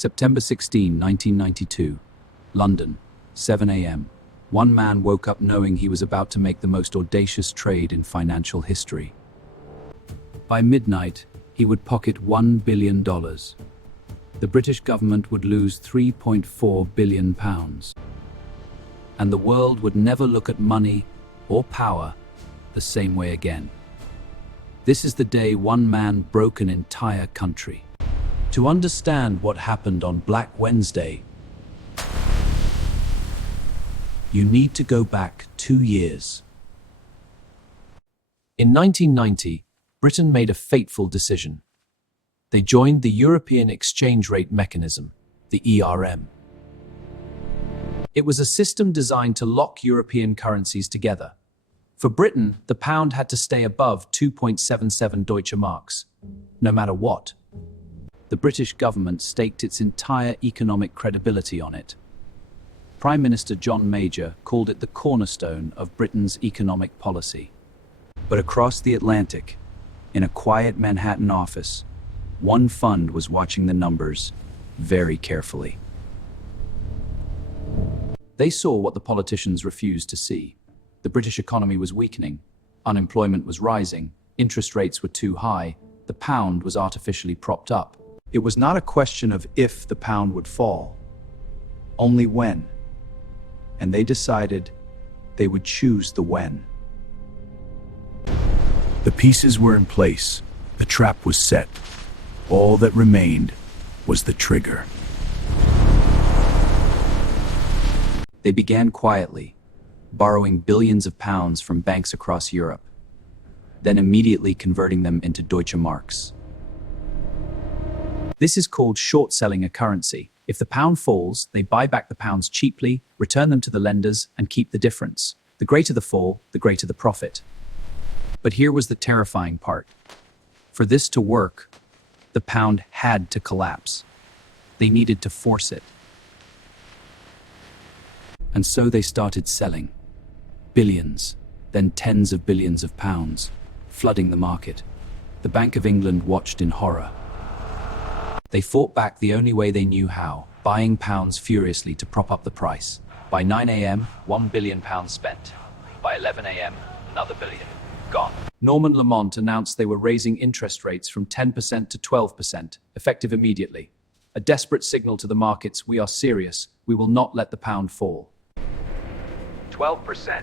September 16, 1992. London, 7 a.m. One man woke up knowing he was about to make the most audacious trade in financial history. By midnight, he would pocket $1 billion. The British government would lose £3.4 billion. And the world would never look at money or power the same way again. This is the day one man broke an entire country. To understand what happened on Black Wednesday, you need to go back 2 years. In 1990, Britain made a fateful decision. They joined the European Exchange Rate Mechanism, the ERM. It was a system designed to lock European currencies together. For Britain, the pound had to stay above 2.77 Deutsche Marks, no matter what. The British government staked its entire economic credibility on it. Prime Minister John Major called it the cornerstone of Britain's economic policy. But across the Atlantic, in a quiet Manhattan office, one fund was watching the numbers very carefully. They saw what the politicians refused to see. The British economy was weakening, unemployment was rising, interest rates were too high, the pound was artificially propped up. It was not a question of if the pound would fall, only when. And they decided they would choose the when. The pieces were in place. The trap was set. All that remained was the trigger. They began quietly, borrowing billions of pounds from banks across Europe, then immediately converting them into Deutsche Marks. This is called short selling a currency. If the pound falls, they buy back the pounds cheaply, return them to the lenders, and keep the difference. The greater the fall, the greater the profit. But here was the terrifying part. For this to work, the pound had to collapse. They needed to force it. And so they started selling. Billions, then tens of billions of pounds, flooding the market. The Bank of England watched in horror. They fought back the only way they knew how, buying pounds furiously to prop up the price. By 9 a.m., £1 billion spent. By 11 a.m., another billion. Gone. Norman Lamont announced they were raising interest rates from 10% to 12%, effective immediately. A desperate signal to the markets: we are serious, we will not let the pound fall. 12%.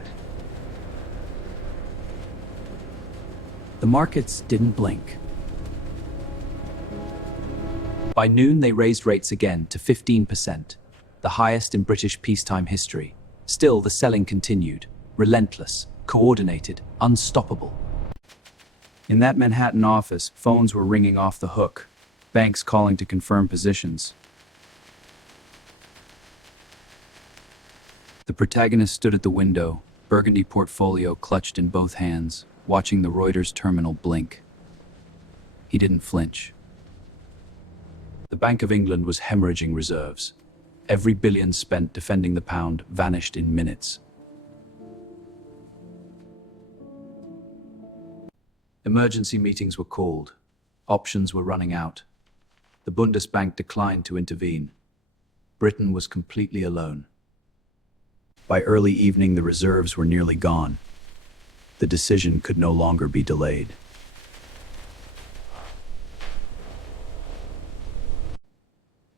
The markets didn't blink. By noon, they raised rates again to 15%, the highest in British peacetime history. Still, the selling continued, relentless, coordinated, unstoppable. In that Manhattan office, phones were ringing off the hook, banks calling to confirm positions. The protagonist stood at the window, burgundy portfolio clutched in both hands, watching the Reuters terminal blink. He didn't flinch. The Bank of England was hemorrhaging reserves. Every billion spent defending the pound vanished in minutes. Emergency meetings were called. Options were running out. The Bundesbank declined to intervene. Britain was completely alone. By early evening, the reserves were nearly gone. The decision could no longer be delayed.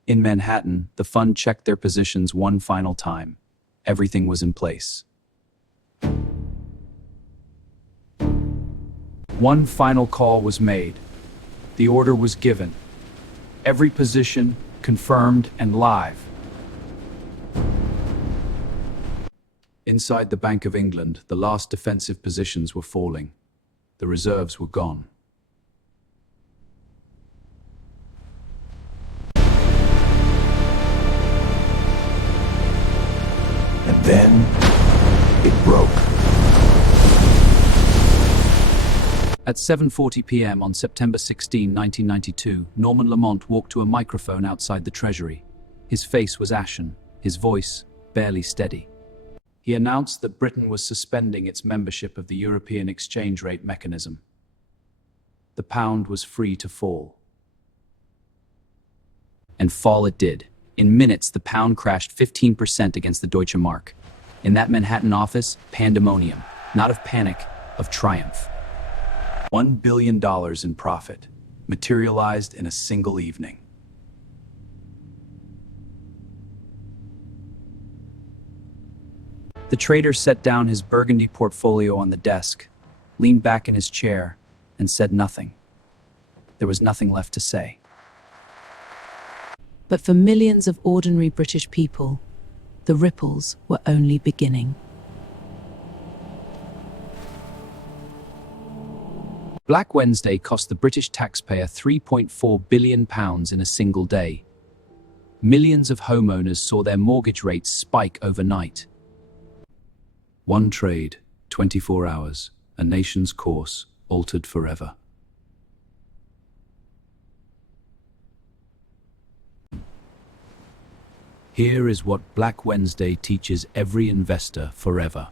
In Manhattan, the fund checked their positions one final time. Everything was in place. One final call was made. The order was given. Every position confirmed and live. Inside the Bank of England, the last defensive positions were falling. The reserves were gone. And then it broke. At 7:40 p.m. on September 16, 1992, Norman Lamont walked to a microphone outside the Treasury. His face was ashen, his voice barely steady. He announced that Britain was suspending its membership of the European Exchange Rate Mechanism. The pound was free to fall. And fall it did. In minutes, the pound crashed 15% against the Deutsche Mark. In that Manhattan office, pandemonium, not of panic, of triumph. $1 billion in profit, materialized in a single evening. The trader set down his burgundy portfolio on the desk, leaned back in his chair, and said nothing. There was nothing left to say. But for millions of ordinary British people, the ripples were only beginning. Black Wednesday cost the British taxpayer £3.4 billion in a single day. Millions of homeowners saw their mortgage rates spike overnight. One trade, 24 hours, a nation's course altered forever. Here is what Black Wednesday teaches every investor forever.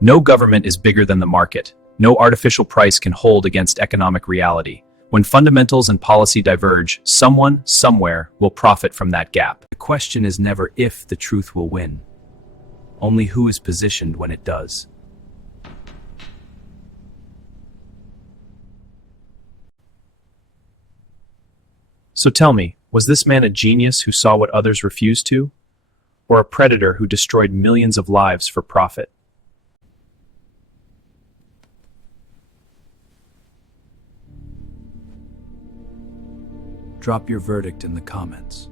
No government is bigger than the market. No artificial price can hold against economic reality. When fundamentals and policy diverge, someone, somewhere, will profit from that gap. The question is never if the truth will win, only who is positioned when it does. So tell me, was this man a genius who saw what others refused to? Or a predator who destroyed millions of lives for profit? Drop your verdict in the comments.